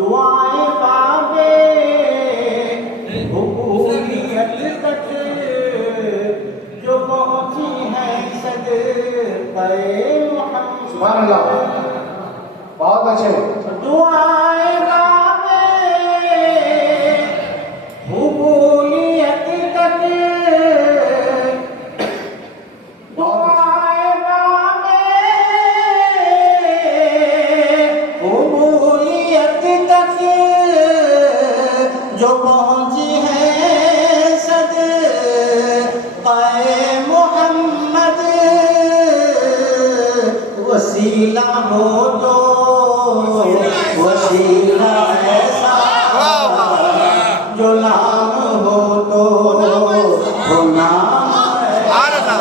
दुआएं बाबे हुकूमियत तक जो पहुंची है सदक़े मोहम्मद। सुभान अल्लाह, बहुत अच्छे। दुआएं बाबे हुकूमियत तक दुआएं बाबे हुकूमियत तक जो पहुंची है सदक़े मोहम्मद। वसीला हो तो वसीला ऐसा जो नाम हो तो वो नाम ऐसा।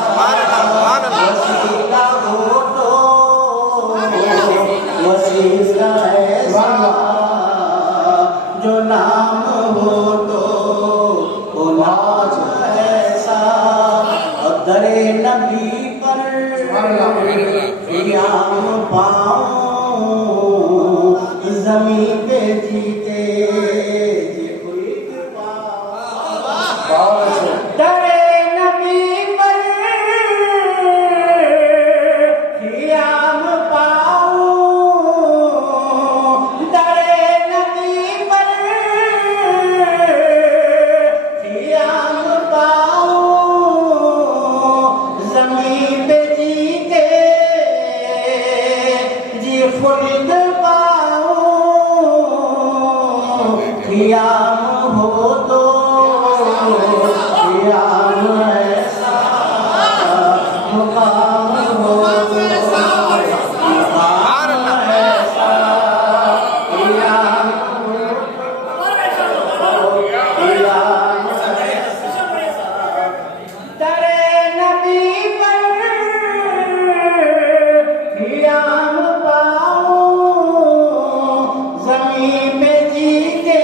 वसीला हो तो वसीला ऐसा जो नाम हो तो वो नाम ऐसा। और दरे नबी पर क़याम पाऊं ज़मीन पे जीते जी कोई दरे नबी पर क़याम पाऊं दरे नबी पर क़याम पाऊं ज़मीन पे जीते जी खुल्द पाऊं। क़याम हो तो क़याम ऐसा मुकाम हो तो मुकाम ऐसा। क़याम हो तो क़याम ऐसा। दरे नबी पर क़याम पाऊं ज़मीन पे जीते।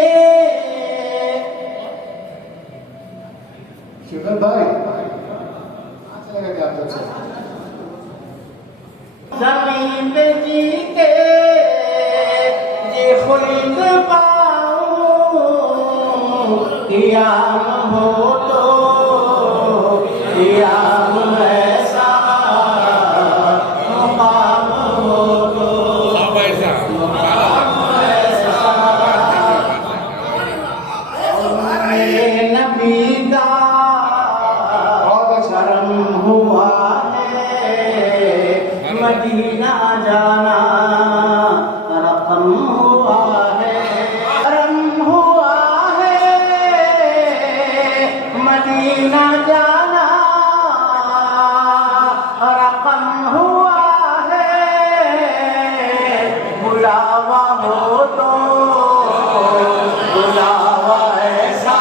शिवदत्त भाई, अच्छा लगा क्या आप सबसे? ज़मीन पे जीते ये खुल्द पाऊं। क़याम हो तो क़याम ऐसा मुकाम हो तो मुकाम ऐसा। मेरे नबी का करम हुआ है मदीना जाना रकम हुआ है। करम हुआ है मदीना जाना रकम हुआ है। बुलावा हो तो बुलावा ऐसा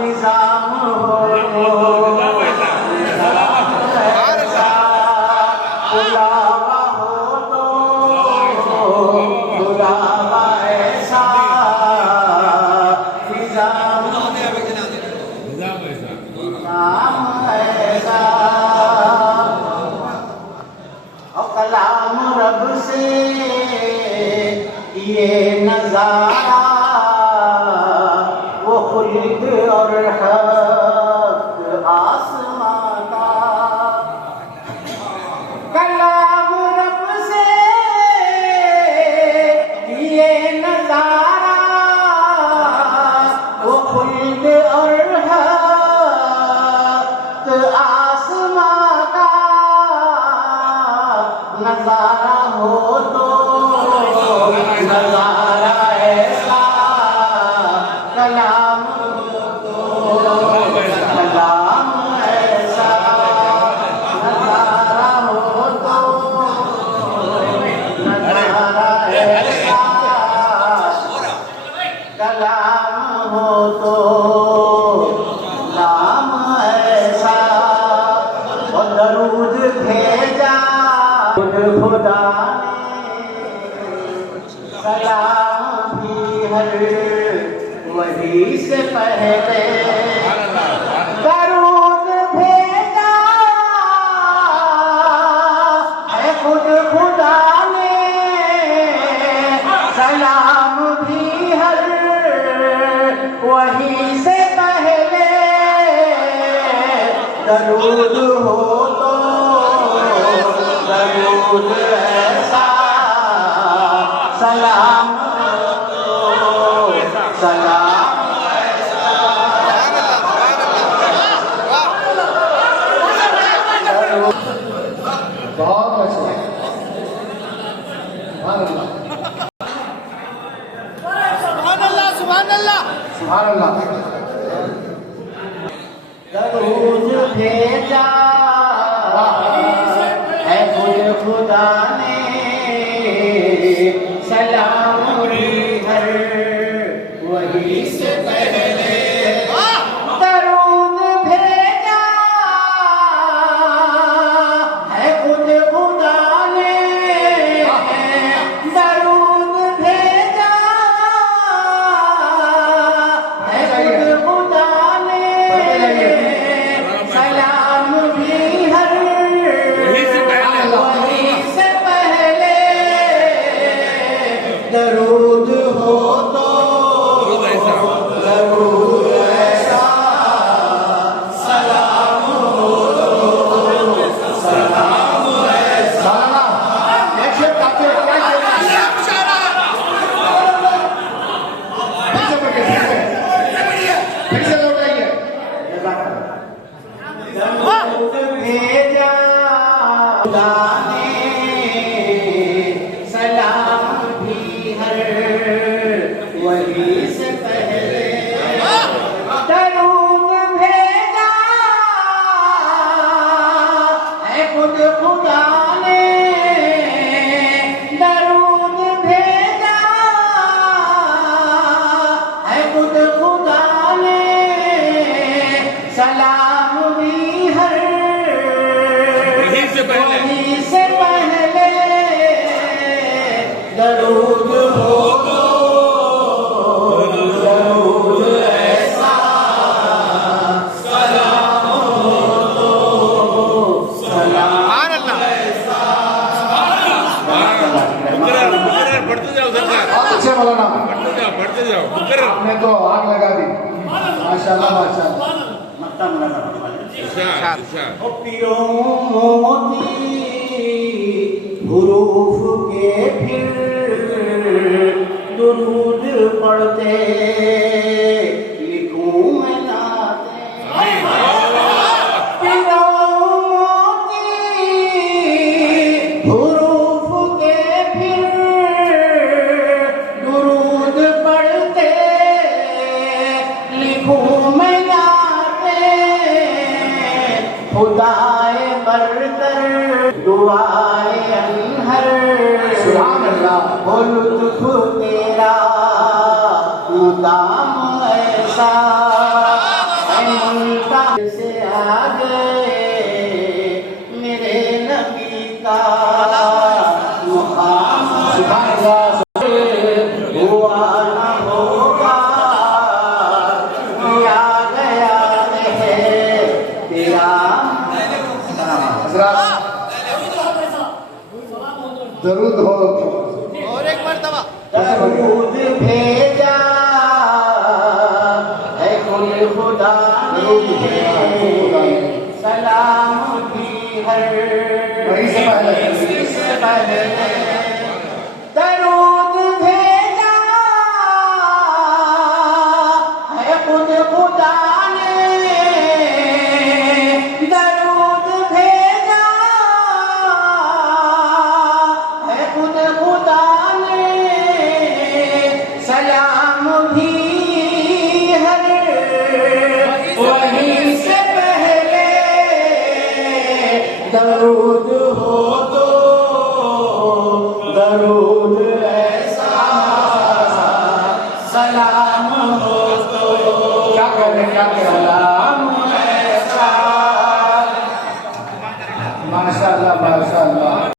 निज़ाम हो तो बुलावा हो तो बुलावा ऐसा निज़ाम ऐसा। और कलाम रब से ये नज़ारा वो खुल्द और हक आसमां का। कलाम रब से ये नज़ारा वो खुल्द और हक आसमां का। नज़ारा हो तो नज़ारा ऐसा कलाम हो तो कलाम ऐसा। नज़ारा हो तो नज़ारा ऐसा कलाम हो तो नाम ऐसा। और दरूद भेजा खुदा ने सलाम भी हर वही से पहले दरूद भेजा है खुद खुदा ने सलाम भी हर वही से पहले दरूद हो तो दरूद ऐसा सलाम हो सलाम बहुत अच्छा सुभान अल्लाह दरूद भेजा है खुद खुदा ने सलाम भी हर वही से पहले दरूद भेजा है खुद खुदा ने दरूद भेजा है खुद खुदा ने सलाम भी हर वही से पहले दरूद हो तो दरूद ऐसा सलाम हो तो सलाम ऐसा दरूद भेजा खुदा ने सलाम भी हर वही से पहले दरूद भेजा है खुद खुदा ने दरूद भेजा है खुद खुदा ने सलाम भी हर वही से पहले दरूद हो तो दरूद ऐसा सलाम हो तो सलाम ऐसा बढ़ते जाओ सरकार, बहुत अच्छे मौलाना बढ़ते जाओ मुकर्रर। आपने तो आग लगा दी माशाल्लाह माशाल्लाह मक्ता मुलाना इरशाद, इरशाद। ओ पियो मोती हुरूफ के फिर दुरूद पढ़ते लिखूं मैं नाते पियो मोती हुरूफ के फिर दुरूद पढ़ते लिखूं मैं नाते खुदाए बरतर दुआए अनहर सुभान अल्लाह हो लुत्फ तेरा मुदाम ऐसा है मुल्तान से आ गए मेरे नबी का मुकाम सुभान अल्लाह हुआ न होगा किया गया है तेरा हजरात दरूद हो दरूद भेजा